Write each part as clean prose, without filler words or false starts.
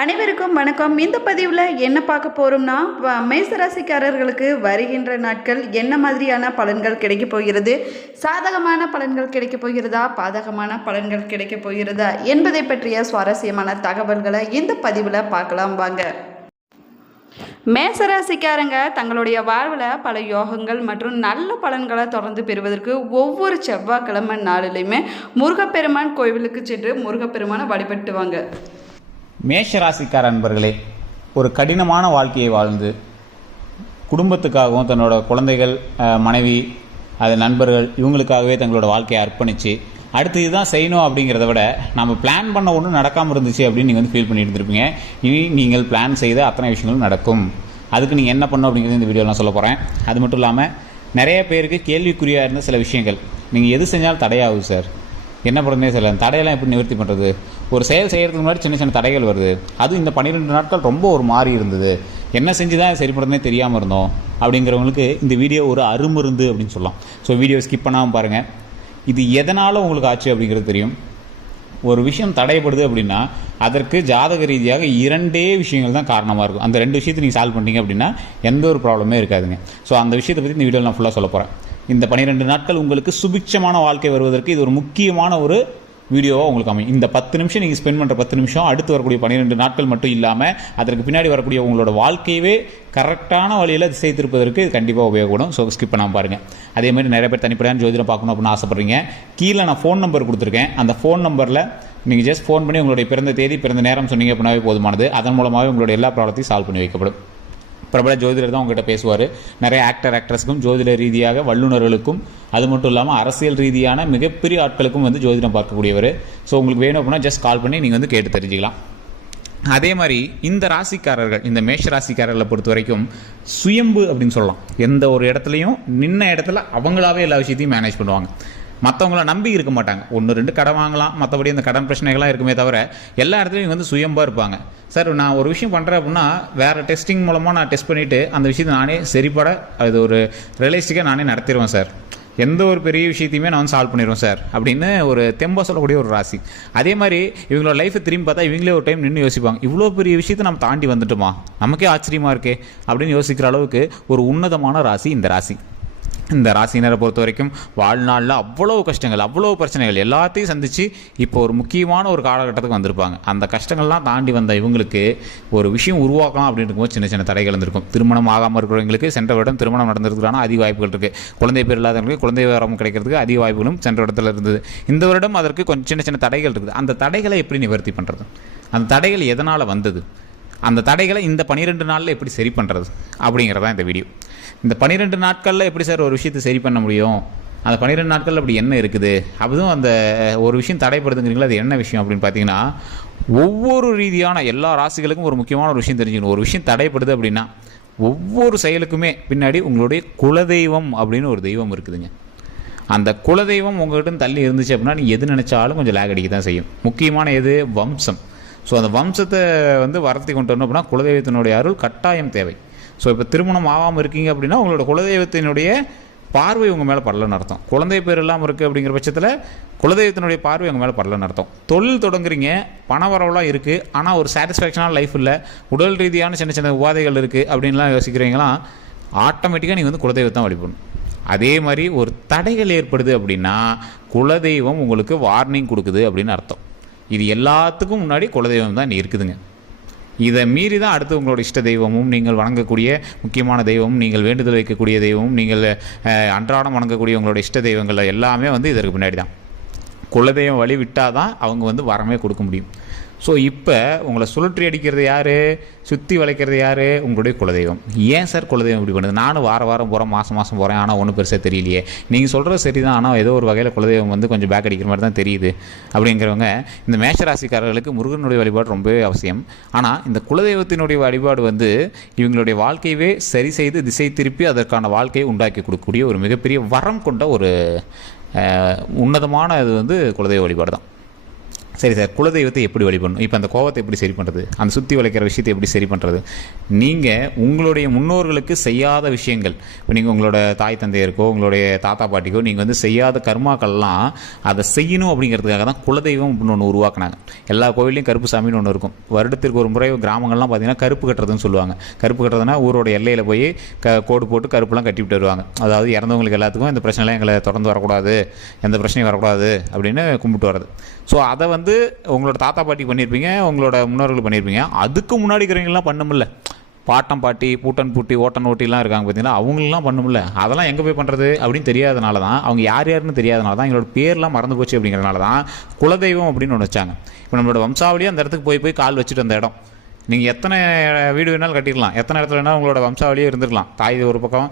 அனைவருக்கும் வணக்கம். இந்த பதிவில் என்ன பார்க்க போகிறோம்னா, மேசராசிக்காரர்களுக்கு வருகின்ற நாட்கள் என்ன மாதிரியான பலன்கள் கிடைக்க போகிறது, சாதகமான பலன்கள் கிடைக்க போகிறதா, பாதகமான பலன்கள் கிடைக்க போகிறதா என்பதை பற்றிய சுவாரஸ்யமான தகவல்களை இந்த பதிவில் பார்க்கலாம் வாங்க. மேசராசிக்காரங்க தங்களுடைய வாழ்வில் பல யோகங்கள் மற்றும் நல்ல பலன்களை தொடர்ந்து பெறுவதற்கு ஒவ்வொரு செவ்வாய்க்கிழமை நாளிலையுமே முருகப்பெருமான் கோவிலுக்கு சென்று முருகப்பெருமானை வழிபட்டுவாங்க. மேஷ ராசிக்கார அன்பர்களே, ஒரு கடினமான வாழ்க்கையை வாழ்ந்து குடும்பத்துக்காகவும் தன்னோட குழந்தைகள், மனைவி, அது நண்பர்கள் இவங்களுக்காகவே தங்களோட வாழ்க்கையை அர்ப்பணித்து அடுத்து இதுதான் செய்யணும் அப்படிங்கிறத விட நம்ம பிளான் பண்ண ஒன்றும் நடக்காமல் இருந்துச்சு அப்படின்னு நீங்கள் ஃபீல் பண்ணிட்டு இருந்திருப்பீங்க. இனி நீங்கள் பிளான் செய்த அத்தனை விஷயங்களும் நடக்கும். அதுக்கு நீங்கள் என்ன பண்ணணும் அப்படிங்கிறது இந்த வீடியோவில் நான் சொல்ல போகிறேன். அது மட்டும் இல்லாமல் நிறைய பேருக்கு கேள்விக்குறியாக இருந்த சில விஷயங்கள், நீங்கள் எது செஞ்சாலும் தடையாகுது சார், என்ன பண்ணுறதே சில தடையெல்லாம் எப்படி நிவர்த்தி பண்ணுறது, ஒரு செயல் செய்கிறதுக்கு முன்னாடி சின்ன சின்ன தடைகள் வருது, அதுவும் இந்த 12 நாட்கள் ரொம்ப ஒரு மாறி இருந்தது, என்ன செஞ்சு தான் சரி பண்ணுறதே தெரியாமல் இருந்தோம் அப்படிங்கிறவங்களுக்கு இந்த வீடியோ ஒரு அருமருந்து அப்படின்னு சொல்லலாம். ஸோ வீடியோ ஸ்கிப் பண்ணாமல் பாருங்கள். இது எதனால் உங்களுக்கு ஆச்சு அப்படிங்கிறது தெரியும். ஒரு விஷயம் தடைப்படுது அப்படின்னா அதற்கு ஜாதக ரீதியாக 2 விஷயங்கள் தான் காரணமாக இருக்கும். அந்த 2 விஷயத்தை நீங்கள் சால்வ் பண்ணிட்டீங்க அப்படின்னா எந்த ஒரு ப்ராப்ளமே இருக்காதுங்க. ஸோ அந்த விஷயத்தை பற்றி இந்த வீடியோவில் நான் ஃபுல்லாக சொல்ல போகிறேன். இந்த 12 நாட்கள் உங்களுக்கு சுபிட்சமான வாழ்க்கை வருவதற்கு இது ஒரு முக்கியமான ஒரு வீடியோவாக உங்களுக்கு அமையும். இந்த 10 நிமிஷம் நீங்கள் ஸ்பெண்ட் பண்ணுற 10 நிமிஷம் அடுத்து வரக்கூடிய 12 நாட்கள் மட்டும் இல்லாமல் அதற்கு பின்னாடி வரக்கூடிய உங்களோட வாழ்க்கையவே கரெக்டான வழியில் திசை திருப்பதற்கு இது கண்டிப்பாக உபயோகப்படும். ஸோ ஸ்கிப் பண்ணாமல் பாருங்கள். அதே மாதிரி நிறைய பேர் தனிப்படையான ஜோதிடம் பார்க்கணும் அப்படின்னு ஆசைப்படுறீங்க. கீழே நான் ஃபோன் நம்பர் கொடுத்துருக்கேன். அந்த ஃபோன் நம்பரில் நீங்கள் ஜஸ்ட் ஃபோன் பண்ணி உங்களுடைய பிறந்த தேதி, பிறந்த நேரம் சொன்னீங்க அப்படின்னாவே போதுமானது. அதன் மூலமாகவே உங்களுடைய எல்லா ப்ராப்ளத்தையும் சால்வ் பண்ணி வைக்கப்படும். பிரபல ஜோதிடர் தான் உங்கள்கிட்ட பேசுவார். நிறைய ஆக்டர்ஸ்க்கும் ஜோதிட ரீதியாக வல்லுநர்களுக்கும் அது மட்டும் இல்லாமல் அரசியல் ரீதியான மிகப்பெரிய ஆட்களுக்கும் ஜோதிடம் பார்க்கக்கூடியவர். ஸோ உங்களுக்கு வேணும் அப்படின்னா ஜஸ்ட் கால் பண்ணி நீங்கள் கேட்டு தெரிஞ்சுக்கலாம். அதே மாதிரி இந்த ராசிக்காரர்கள், இந்த மேஷ ராசிக்காரர்களை பொறுத்த வரைக்கும் சுயம்பு அப்படின்னு சொல்லலாம். எந்த ஒரு இடத்துலையும் நின்ன இடத்துல அவங்களாவே எல்லா விஷயத்தையும் மேனேஜ் பண்ணுவாங்க. மற்றவங்கள நம்பி இருக்க மாட்டாங்க. 1-2 கடன் வாங்கலாம், மற்றபடி அந்த கடன் பிரச்சனைகள்லாம் இருக்குமே தவிர எல்லா இடத்துலையும் சுயம்பாக இருப்பாங்க. சார் நான் ஒரு விஷயம் பண்ணுறேன் அப்படின்னா வேறு டெஸ்டிங் மூலமாக நான் டெஸ்ட் பண்ணிவிட்டு அந்த விஷயத்தை நானே சரிப்பட அது ஒரு ரியலிஸ்டிக்காக நானே நடத்திடுவேன் சார், எந்த ஒரு பெரிய விஷயத்தையுமே நான் சால்வ் பண்ணிடுவேன் சார் அப்படின்னு ஒரு தெம்பாக சொல்லக்கூடிய ஒரு ராசி. அதே மாதிரி இவங்களோட லைஃப்பை திரும்பி பார்த்தா இவங்களே ஒரு டைம் நின்று யோசிப்பாங்க, இவ்வளோ பெரிய விஷயத்தை நம்ம தாண்டி வந்துட்டோமா, நமக்கே ஆச்சரியமாக இருக்கே அப்படின்னு யோசிக்கிற அளவுக்கு ஒரு உன்னதமான ராசி இந்த ராசி. இந்த ராசினரை பொறுத்த வரைக்கும் வாழ்நாளில் அவ்வளோ கஷ்டங்கள், அவ்வளோ பிரச்சனைகள் எல்லாத்தையும் சந்தித்து இப்போ ஒரு முக்கியமான ஒரு காலகட்டத்துக்கு வந்திருப்பாங்க. அந்த கஷ்டங்கள்லாம் தாண்டி வந்த இவங்களுக்கு ஒரு விஷயம் உருவாக்கலாம் அப்படின்னு இருக்கும்போது சின்ன சின்ன தடைகள் இருந்திருக்கும். திருமணம் ஆகாமல் இருக்கிறவங்களுக்கு சென்ற வருடம் திருமணம் நடந்திருக்கிறான அதிக வாய்ப்புகள் இருக்குது. குழந்தை பேர் இல்லாதவங்களுக்கு குழந்தை வரம் கிடைக்கிறதுக்கு அதிக வாய்ப்புகளும் சென்ற இடத்துல இருந்தது. இந்த வருடம் அதற்கு கொஞ்சம் சின்ன சின்ன தடைகள் இருக்குது. அந்த தடைகளை எப்படி நிவர்த்தி பண்ணுறது, அந்த தடைகள் எதனால் வந்தது, அந்த தடைகளை இந்த 12 நாளில் எப்படி சரி பண்ணுறது அப்படிங்கிறதான் இந்த வீடியோ. இந்த 12 நாட்களில் எப்படி சார் ஒரு விஷயத்தை சரி பண்ண முடியும், அந்த 12 நாட்களில் அப்படி என்ன இருக்குது, அதுவும் அந்த ஒரு விஷயம் தடைப்படுதுங்கிறீங்களா, அது என்ன விஷயம் அப்படின்னு பார்த்தீங்கன்னா ஒவ்வொரு ரீதியான எல்லா ராசிகளுக்கும் ஒரு முக்கியமான ஒரு விஷயம் தெரிஞ்சுக்கணும். ஒரு விஷயம் தடைப்படுது அப்படின்னா ஒவ்வொரு செயலுக்குமே பின்னாடி உங்களுடைய குலதெய்வம் அப்படின்னு ஒரு தெய்வம் இருக்குதுங்க. அந்த குலதெய்வம் உங்கள்கிட்ட தள்ளி இருந்துச்சு அப்படின்னா நீங்கள் எது நினச்சாலும் கொஞ்சம் லேக் அடிக்க தான் செய்யும். முக்கியமான எது, வம்சம். ஸோ அந்த வம்சத்தை வளர்த்தி கொண்டு வரணும் அப்படின்னா குலதெய்வத்தினுடைய அருள் கட்டாயம் தேவை. ஸோ இப்போ திருமணம் ஆகாமல் இருக்கீங்க அப்படின்னா உங்களோட குலதெய்வத்தினுடைய பார்வை உங்கள் மேலே படலன்னு அர்த்தம். குழந்தை பேர் இல்லாமல் இருக்குது அப்படிங்கிற பட்சத்தில் குலதெய்வத்தினுடைய பார்வை உங்கள் மேலே படலன்னு அர்த்தம். தொழில் தொடங்குறீங்க, பண வரவெல்லாம் இருக்குது, ஆனால் ஒரு சாட்டிஸ்ஃபேக்ஷனான லைஃப் இல்லை, உடல் ரீதியான சின்ன சின்ன உபாதைகள் இருக்குது அப்படின்லாம் யோசிக்கிறீங்களாம், ஆட்டோமேட்டிக்காக நீங்கள் குலதெய்வத்தை தான் வழிபடணும். அதே மாதிரி ஒரு தடைகள் ஏற்படுது அப்படின்னா குலதெய்வம் உங்களுக்கு வார்னிங் கொடுக்குது அப்படின்னு அர்த்தம். இது எல்லாத்துக்கும் முன்னாடி குலதெய்வம் தான் இருக்குதுங்க. இதை மீறி தான் அடுத்து உங்களோட இஷ்ட தெய்வமும், நீங்கள் வணங்கக்கூடிய முக்கியமான தெய்வமும், நீங்கள் வேண்டுதல் வைக்கக்கூடிய தெய்வமும், நீங்கள் அன்றாடம் வணங்கக்கூடிய உங்களோட இஷ்ட தெய்வங்கள் எல்லாமே இதற்கு பின்னாடி தான். குலதெய்வம் வழி விட்டால் தான் அவங்க வரமே கொடுக்க முடியும். ஸோ இப்போ உங்களை சுழற்றி அடிக்கிறது யார், சுற்றி வளைக்கிறது யார், உங்களுடைய குலதெய்வம். ஏன் சார் குலதெய்வம் இப்படி பண்ணுது, நானும் வாரம் போகிறேன், மாதம் போகிறேன், ஆனால் ஒன்றும் பெருசாக தெரியலையே, நீங்கள் சொல்கிறது சரி தான், ஆனால் ஏதோ ஒரு வகையில் குலதெய்வம் கொஞ்சம் பேக் அடிக்கிற மாதிரி தான் தெரியுது அப்படிங்கிறவங்க இந்த மேஷராசிக்காரர்களுக்கு முருகனுடைய வழிபாடு ரொம்பவே அவசியம். ஆனால் இந்த குலதெய்வத்தினுடைய வழிபாடு இவங்களுடைய வாழ்க்கையவே சரி செய்து திசை திருப்பி அதற்கான வாழ்க்கையை உண்டாக்கி கொடுக்கக்கூடிய ஒரு மிகப்பெரிய வரம் கொண்ட ஒரு உன்னதமான இது குலதெய்வ வழிபாடு தான். சரி சார், குலதெய்வத்தை எப்படி வழிபடணும்? இப்போ அந்த கோவத்தை எப்படி சரி பண்ணுறது? அந்த சுற்றி வளைக்கிற விஷயத்தை எப்படி சரி பண்ணுறது? நீங்கள் உங்களுடைய முன்னோர்களுக்கு செய்யாத விஷயங்கள், இப்போ நீங்கள் உங்களோட தாய் தந்தையருக்கோ உங்களுடைய தாத்தா பாட்டிக்கோ நீங்கள் வந்து செய்யாத கர்மாக்கள்லாம் அதை செய்யணும் அப்படிங்கிறதுக்காக தான் குலதெய்வம் அப்படின்னு ஒன்று உருவாக்குனாங்க. எல்லா கோவிலையும் கருப்பு சாமின்னு ஒன்று இருக்கும். வருடத்திற்கு ஒரு முறை கிராமங்கள்லாம் பார்த்தீங்கன்னா கருப்பு கட்டுறதுன்னு சொல்லுவாங்க. கருப்பு கட்டுறதுனா ஊரோட எல்லையில் போய் கோடு போட்டு கருப்புலாம் கட்டிவிட்டு வருவாங்க. அதாவது இறந்தவங்களுக்கு எல்லாத்துக்கும் இந்த பிரச்சனைலாம் எங்களை தொடர்ந்து வரக்கூடாது, எந்த பிரச்சனையும் வரக்கூடாது அப்படின்னு கும்பிட்டு வர்றது. ஸோ அதை வந்து உங்களோட தாத்தா பாட்டி பண்ணியிருப்பீங்க, உங்களோட முன்னோர்கள் பண்ணியிருப்பீங்க. அதுக்கு முன்னாடி இருக்கிறவங்களாம் பண்ணுமில்ல, பாட்டம் பாட்டி, பூட்டன் பூட்டி, ஓட்டன் ஓட்டிலாம் இருக்காங்க பார்த்தீங்கன்னா, அவங்களெலாம் பண்ணுமில்ல. அதெல்லாம் எங்கே போய் பண்ணுறது அப்படின்னு தெரியாதனால தான், அவங்க யார் யாருன்னு தெரியாதனால தான், எங்களோட பேர்லாம் மறந்து போச்சு அப்படிங்கிறனால தான் குலதெய்வம் அப்படின்னு ஒன்று வச்சாங்க. இப்போ நம்மளோட வம்சாவளியாக அந்த இடத்துக்கு போய் கால் வச்சுட்டு அந்த இடம், நீங்கள் எத்தனை வீடு வேணாலும் கட்டிடலாம், எத்தனை இடத்துல வேணாலும் உங்களோட வம்சாவளியே இருந்திருக்கலாம். தாய் ஒரு பக்கம்,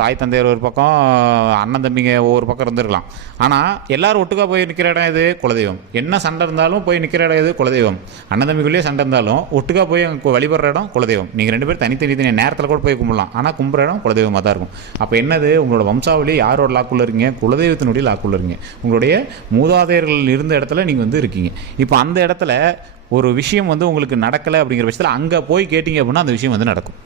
தாய் தந்தையர் ஒரு பக்கம், அண்ணன் தம்பிங்க ஒவ்வொரு பக்கம் இருந்திருக்கலாம். ஆனால் எல்லோரும் ஒட்டுக்கா போய் நிற்கிற இடம் இது குலதெய்வம். என்ன சண்டை இருந்தாலும் போய் நிற்கிற இடம் இது குலதெய்வம். அண்ணன் தம்பிக்குள்ளேயே சண்டை இருந்தாலும் ஒட்டுக்கா போய் வழிபடுற இடம் குலதெய்வம். நீங்கள் 2 பேர் தனித்தனி நேரத்தில் கூட போய் கும்பிடலாம், ஆனால் கும்பிட்ற இடம் குலதெய்வமாக தான் இருக்கும். அப்போ என்னது, உங்களோட வம்சாவளி யாரோட லாக்குள்ள இருக்கீங்க? குலதெய்வத்தினுடைய லாக்குள்ள இருக்கீங்க. உங்களுடைய மூதாதையர்கள் இருந்த இடத்துல நீங்கள் வந்து இருக்கீங்க. இப்போ அந்த இடத்துல ஒரு விஷயம் வந்து உங்களுக்கு நடக்கலை அப்படிங்கிற பட்சத்தில் அங்கே போய் கேட்டிங்க அப்படின்னா அந்த விஷயம் வந்து நடக்கும்.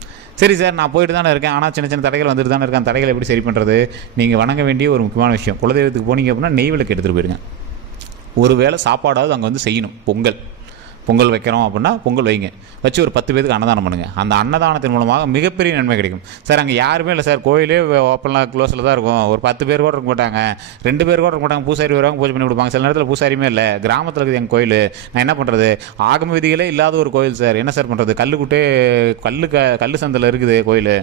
சரி சார், நான் போயிட்டு தானே இருக்கேன், ஆனால் சின்ன சின்ன தடைகள் வந்துட்டு தானே இருக்கேன், அந்த தடைகளை எப்படி சரி பண்ணுறது? நீங்கள் வணங்க வேண்டிய ஒரு முக்கியமான விஷயம், குலதெய்வத்துக்கு போனீங்க அப்படின்னா நெய் விளக்கு எடுத்துகிட்டு போயிடுங்க. ஒரு வேளை சாப்பாடாவது அங்கே வந்து செய்யணும். பொங்கல் வைக்கிறோம் அப்படின்னா பொங்கல் வைங்க, வச்சு ஒரு 10 பேருக்கு அன்னதானம் பண்ணுங்கள். அந்த அன்னதானத்தின் மூலமாக மிகப்பெரிய நன்மை கிடைக்கும். சார் அங்கே யாருமே இல்லை சார், கோயிலே ஓப்பனில் க்ளோஸில் தான் இருக்கும், ஒரு 10 பேர் கூட இருக்க மாட்டாங்க, 2 பேர் கூட இருக்க மாட்டாங்க, பூசாரி வருவாங்க, பூஜை பண்ணி கொடுப்பாங்க. சில நேரத்தில் பூசாரியுமே இல்லை, கிராமத்தில் இருக்குது எங்கள் கோயில், நான் என்ன பண்ணுறது? ஆகம விதிகளே இல்லாத ஒரு கோயில் சார், என்ன சார் பண்ணுறது? கல் சந்தில் இருக்குது கோயில்,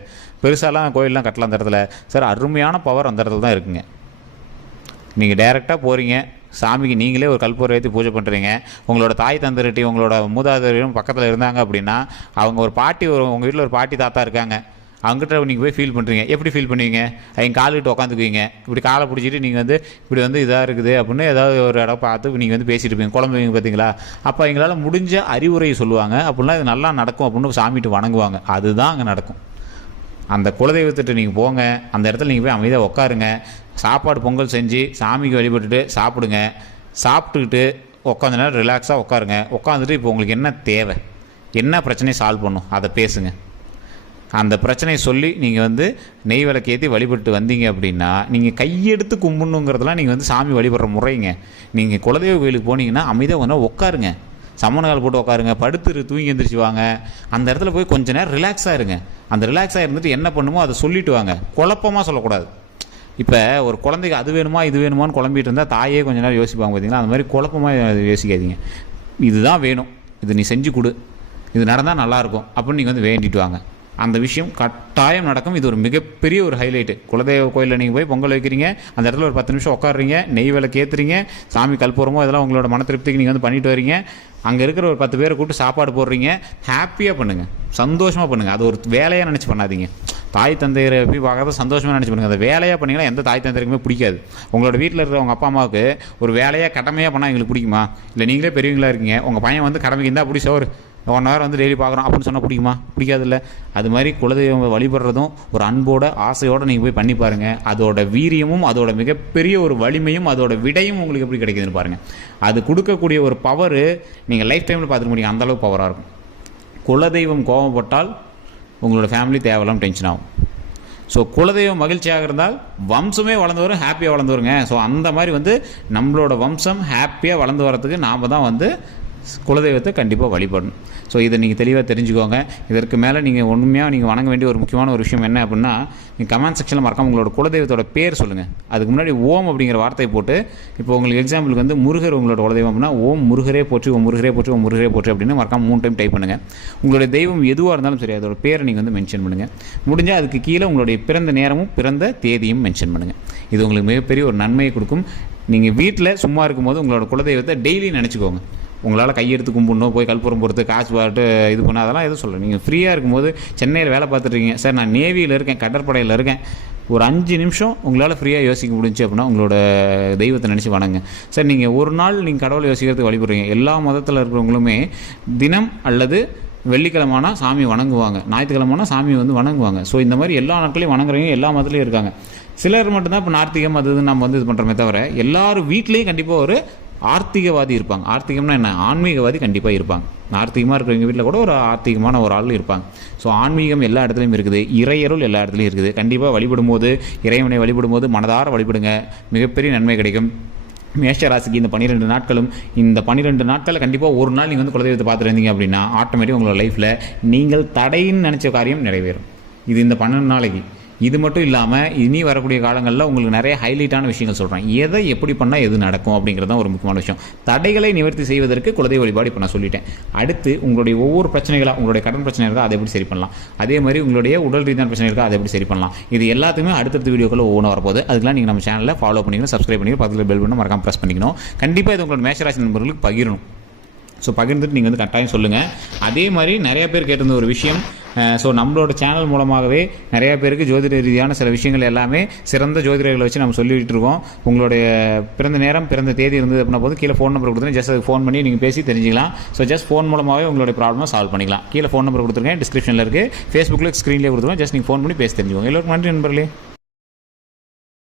பெருசாலாம் கோயிலெலாம் கட்டலாம் அந்த இடத்துல. சார் அருமையான பவர் அந்த இடத்துல தான் இருக்குங்க. நீங்கள் டைரெக்டாக போகிறீங்க, சாமிக்கு நீங்களே ஒரு கல்பூரை ஏற்றி பூஜை பண்ணுறீங்க. உங்களோட தாய் தந்தரட்டி, உங்களோட மூதாதையரும் பக்கத்தில் இருந்தாங்க அப்படின்னா, அவங்க ஒரு பாட்டி, உங்கள் வீட்டில் ஒரு பாட்டி தாத்தா இருக்காங்க, அவங்ககிட்ட நீங்கள் போய் ஃபீல் பண்ணுறீங்க. எப்படி ஃபீல் பண்ணுவீங்க? அவங்க கால்கிட்ட உட்காந்துக்குவீங்க, இப்படி காலை பிடிச்சிட்டு நீங்கள் வந்து இப்படி வந்து இதாக இருக்குது அப்படின்னு ஏதாவது ஒரு இடம் பார்த்து நீங்கள் வந்து பேசிட்டு இருப்பீங்க, குழம்புவீங்க பார்த்தீங்களா? அப்போ எங்களால் முடிஞ்ச அறிவுரையை சொல்லுவாங்க, அப்படின்னா இது நல்லா நடக்கும் அப்படின்னு சாமிட்டு வணங்குவாங்க. அதுதான் அங்கே நடக்கும். அந்த குலதெய்வத்திட்ட நீங்கள் போங்க, அந்த இடத்துல நீங்கள் போய் அமைதியாக உட்காருங்க, சாப்பாடு பொங்கல் செஞ்சு சாமிக்கு வழிபட்டுட்டு சாப்பிடுங்க. சாப்பிட்டுக்கிட்டு உட்காந்து நேரம் ரிலாக்ஸாக உட்காருங்க. உட்காந்துட்டு இப்போ உங்களுக்கு என்ன தேவை, என்ன பிரச்சனையை சால்வ் பண்ணும் அதை பேசுங்க. அந்த பிரச்சனையை சொல்லி நீங்கள் வந்து நெய் விளக்கு ஏற்றி வழிபட்டு வந்தீங்க அப்படின்னா, நீங்கள் கையெடுத்து கும்பிடணுங்கிறதெல்லாம் நீங்கள் வந்து சாமி வழிபடுற முறைங்க. நீங்கள் குலதெய்வ கோயிலுக்கு போனீங்கன்னா அமைதியாக கொஞ்சம் உட்காருங்க, சம்மணக்கால் போட்டு உட்காருங்க, படுத்து தூங்கி எந்திரிச்சு வாங்க. அந்த இடத்துல போய் கொஞ்சம் நேரம் ரிலாக்ஸாக இருங்க. அந்த ரிலாக்ஸாக இருந்துட்டு என்ன பண்ணுமோ அதை சொல்லிட்டு வாங்க, குழப்பமாக சொல்லக்கூடாது. இப்போ ஒரு குழந்தைக்கு அது வேணுமா இது வேணுமான்னு குழம்பிட்டு இருந்தால் தாயே கொஞ்சம் நேரம் யோசிப்பாங்க பார்த்தீங்களா? அந்த மாதிரி குழப்பமாக யோசிக்காதீங்க. இதுதான் வேணும், இது நீ செஞ்சு கொடு, இது நடந்தால் நல்லாயிருக்கும் அப்படின்னு நீங்கள் வந்து வேண்டிட்டு வாங்க. அந்த விஷயம் கட்டாயம் நடக்கும். இது ஒரு மிகப்பெரிய ஒரு ஹைலைட்டு. குலதெய்வ கோயிலில் நீங்கள் போய் பொங்கல் வைக்கிறீங்க, அந்த இடத்துல ஒரு 10 நிமிஷம் உட்காடுறீங்க, நெய் விளக்கு ஏற்றுறீங்க, சாமி கல்பூரமோ இதெல்லாம் உங்களோட மன திருப்திக்கு நீங்கள் வந்து பண்ணிட்டு வரீங்க. அங்கே இருக்கிற ஒரு 10 பேரை கூப்பிட்டு சாப்பாடு போடுறீங்க. ஹாப்பியாக பண்ணுங்கள், சந்தோஷமாக பண்ணுங்கள். அது ஒரு வேலையாக நினச்சி பண்ணாதீங்க. தாய் தந்தையரை போய் பார்க்காத சந்தோஷமாக நினச்சி பண்ணுங்கள். அதை வேலையாக பண்ணிங்கன்னா எந்த தாய் தந்தையருக்குமே பிடிக்காது. உங்களோட வீட்டில் இருக்கிற உங்கள் அப்பா அம்மாவுக்கு ஒரு வேலையாக கடமையாக பண்ணால் எங்களுக்கு பிடிக்குமா? இல்லை நீங்களே பெரியவங்களா இருக்கீங்க, உங்கள் பையன் வந்து கடமைக்கு இருந்தால் அப்படி சோறு 1 hour வந்து டெய்லி பார்க்குறோம் அப்படின்னு சொன்னால் பிடிக்குமா? பிடிக்காதில்ல. அது மாதிரி குலதெய்வம் வழிபடுறதும் ஒரு அன்போட ஆசையோடு நீங்கள் போய் பண்ணி பாருங்கள். அதோட வீரியமும் அதோட மிகப்பெரிய ஒரு வலிமையும் அதோட விடையும் உங்களுக்கு எப்படி கிடைக்குதுன்னு பாருங்கள். அது கொடுக்கக்கூடிய ஒரு பவர் நீங்கள் லைஃப் டைமில் பார்த்துக்க முடியும், அந்தளவுக்கு பவராக இருக்கும். குலதெய்வம் கோபப்பட்டால் உங்களோட ஃபேமிலி தேவையில்லாமல் டென்ஷன் ஆகும். ஸோ குலதெய்வம் மகிழ்ச்சியாக இருந்தால் வம்சமே வளர்ந்து வரும், ஹாப்பியாக வளர்ந்து வருங்க. ஸோ அந்த மாதிரி வந்து நம்மளோட வம்சம் ஹாப்பியாக வளர்ந்து வரத்துக்கு நாம் தான் வந்து குலதெய்வத்தை கண்டிப்பாக வழிபடணும். ஸோ இதை நீங்கள் தெளிவாக தெரிஞ்சுக்கோங்க. இதற்கு மேலே நீங்கள் உண்மையாக நீங்கள் வணங்க வேண்டிய ஒரு முக்கியமான ஒரு விஷயம் என்ன அப்படின்னா, நீங்கள் கமெண்ட் செக்ஷனில் மறக்காம உங்களோட குலதெய்வத்தோட பேர் சொல்லுங்கள். அதுக்கு முன்னாடி ஓம் அப்படிங்கிற வார்த்தையை போட்டு, இப்போ உங்களுக்கு எக்ஸாம்பிளுக்கு வந்து முருகர் உங்களோட குலதெய்வம் அப்படின்னா ஓம் முருகரே போற்றி, ஓம் முருகரே போற்றி, ஓம் முருகரே போற்றி அப்படின்னு மறக்காம 3 டைம் டைப் பண்ணுங்கள். உங்களுடைய தெய்வம் எதுவாக இருந்தாலும் சரி அதோட பேரை நீங்கள் வந்து மென்ஷன் பண்ணுங்கள். முடிஞ்சால் அதுக்கு கீழே உங்களுடைய பிறந்த நேரமும் பிறந்த தேதியும் மென்ஷன் பண்ணுங்கள். இது உங்களுக்கு மிகப்பெரிய ஒரு நன்மையை கொடுக்கும். நீங்கள் வீட்டில் சும்மா இருக்கும்போது உங்களோட குலதெய்வத்தை டெய்லி நினச்சிக்கோங்க. உங்களால் கையெடுத்து கும்பிடணும், போய் கல்புரம் பொறுத்து காசு பாட்டு இது பண்ண அதெல்லாம் எதுவும் சொல்கிறேன். நீங்கள் ஃப்ரீயாக இருக்கும்போது சென்னையில் வேலை பார்த்துட்ருக்கீங்க, சார் நான் நேவியில் இருக்கேன், கடற்படையில் இருக்கேன், ஒரு 5 நிமிஷம் உங்களால் ஃப்ரீயாக யோசிக்க முடிஞ்சு அப்படின்னா உங்களோட தெய்வத்தை நினச்சி வணங்க. சார் நீங்கள் ஒரு நாள் நீங்கள் கடவுளை யோசிக்கிறதுக்கு வழிபடுறீங்க. எல்லா மதத்தில் இருக்கிறவங்களுமே தினம் அல்லது வெள்ளிக்கிழமைனா சாமி வணங்குவாங்க, ஞாயிற்றுக்கிழமைனா சாமி வந்து வணங்குவாங்க. ஸோ இந்த மாதிரி எல்லா நாட்களையும் வணங்குறவங்க எல்லா மதத்துலேயும் இருக்காங்க. சிலர் மட்டும்தான் இப்போ நார்த்திகம் அது நம்ம வந்து இது பண்ணுறோமே தவிர எல்லாரும் வீட்லேயும் கண்டிப்பாக ஒரு ஆர்த்திகவாதி இருப்பாங்க. ஆர்த்திகம்னா என்ன? ஆன்மீகவாதி கண்டிப்பாக இருப்பாங்க. ஆர்த்திகமாக இருக்கிறவங்க வீட்டில் கூட ஒரு ஆர்த்திகமான ஒரு ஆள் இருப்பாங்க. ஸோ ஆன்மீகம் எல்லா இடத்துலையும் இருக்குது, இறையருள் எல்லா இடத்துலையும் இருக்குது. கண்டிப்பாக வழிபடும்போது, இறைவனை வழிபடும்போது மனதார வழிபடுங்க, மிகப்பெரிய நன்மை கிடைக்கும். மேஷ ராசிக்கு இந்த 12 நாட்களும், இந்த 12 நாட்களில் கண்டிப்பாக ஒரு நாள் நீங்கள் வந்து குலதெய்வத்தை பார்த்துட்டு இருந்தீங்க அப்படின்னா ஆட்டோமேட்டிக் உங்களோட லைஃப்பில் நீங்கள் தடைன்னு நினச்ச காரியம் நிறைவேறும். இது இந்த 12 நாளைக்கு. இது மட்டும் இல்லாமல் இனி வரக்கூடிய காலங்களில் உங்களுக்கு நிறைய ஹைலைட்டான விஷயங்கள் சொல்கிறேன். எதை எப்படி பண்ணால் எது நடக்கும் அப்படிங்கிறது தான் ஒரு முக்கியமான விஷயம். தடைகளை நிவர்த்தி செய்வதற்கு குலதெய்வ வழிபாடு இப்போ நான் சொல்லிட்டேன். அடுத்து உங்களுடைய ஒவ்வொரு பிரச்சனைகளாக, உங்களுடைய கடன் பிரச்சனை இருக்கா அதை எப்படி சரி பண்ணலாம், அதே மாதிரி உங்களுடைய உடல் ரீதியான பிரச்சனை இருக்கா அதை எப்படி சரி பண்ணலாம், இது எல்லாத்துக்குமே அடுத்தடுத்த வீடியோக்களில் ஒவ்வொன்று வரப்போகுது. அதுக்கெல்லாம் நீங்கள் நம்ம சேனலில் ஃபாலோ பண்ணிக்கணும், சப்ஸ்கிரைப் பண்ணிக்கணும், பக்கத்தில் பெல் பண்ணி மறக்காம ப்ரெஸ் பண்ணிக்கணும். கண்டிப்பாக இது உங்களோட மேஷராசி நண்பர்களுக்கு பகிரணும். ஸோ பகிர்ந்துட்டு நீங்கள் வந்து கட்டாயம் சொல்லுங்கள். அதே மாதிரி நிறைய பேர் கேட்டிருந்த ஒரு விஷயம், ஸோ நம்மளோட சேனல் மூலமாகவே நிறைய பேருக்கு ஜோதிட ரீதியான சில விஷயங்கள் எல்லாமே சிறந்த ஜோதிடர்களை வச்சு நம்ம சொல்லிகிட்டு இருக்கோம். உங்களுடைய பிறந்த நேரம், பிறந்த தேதி இருந்தது அப்படின்னா போது கீழே ஃபோன் நம்பர் கொடுத்துருங்க. ஜஸ்ட் அதுக்கு ஃபோன் பண்ணி நீங்கள் பேசி தெரிஞ்சிக்கலாம். ஸோ ஜஸ்ட் ஃபோன் மூலமாகவே உங்களுடைய ப்ராப்ளமை சால்வ் பண்ணிக்கலாம். கீழே ஃபோன் நம்பர் கொடுத்துருங்க, டிஸ்கிரிப்ஷனில் இருக்குது, ஃபேஸ்புக்கில் ஸ்க்ரீன்லேயே கொடுத்துருவோம். ஜஸ்ட் நீங்கள் ஃபோன் பண்ணி பேசி தெரிஞ்சுக்கோங்க. எல்லோருக்கும் நன்றி நண்பர்களே.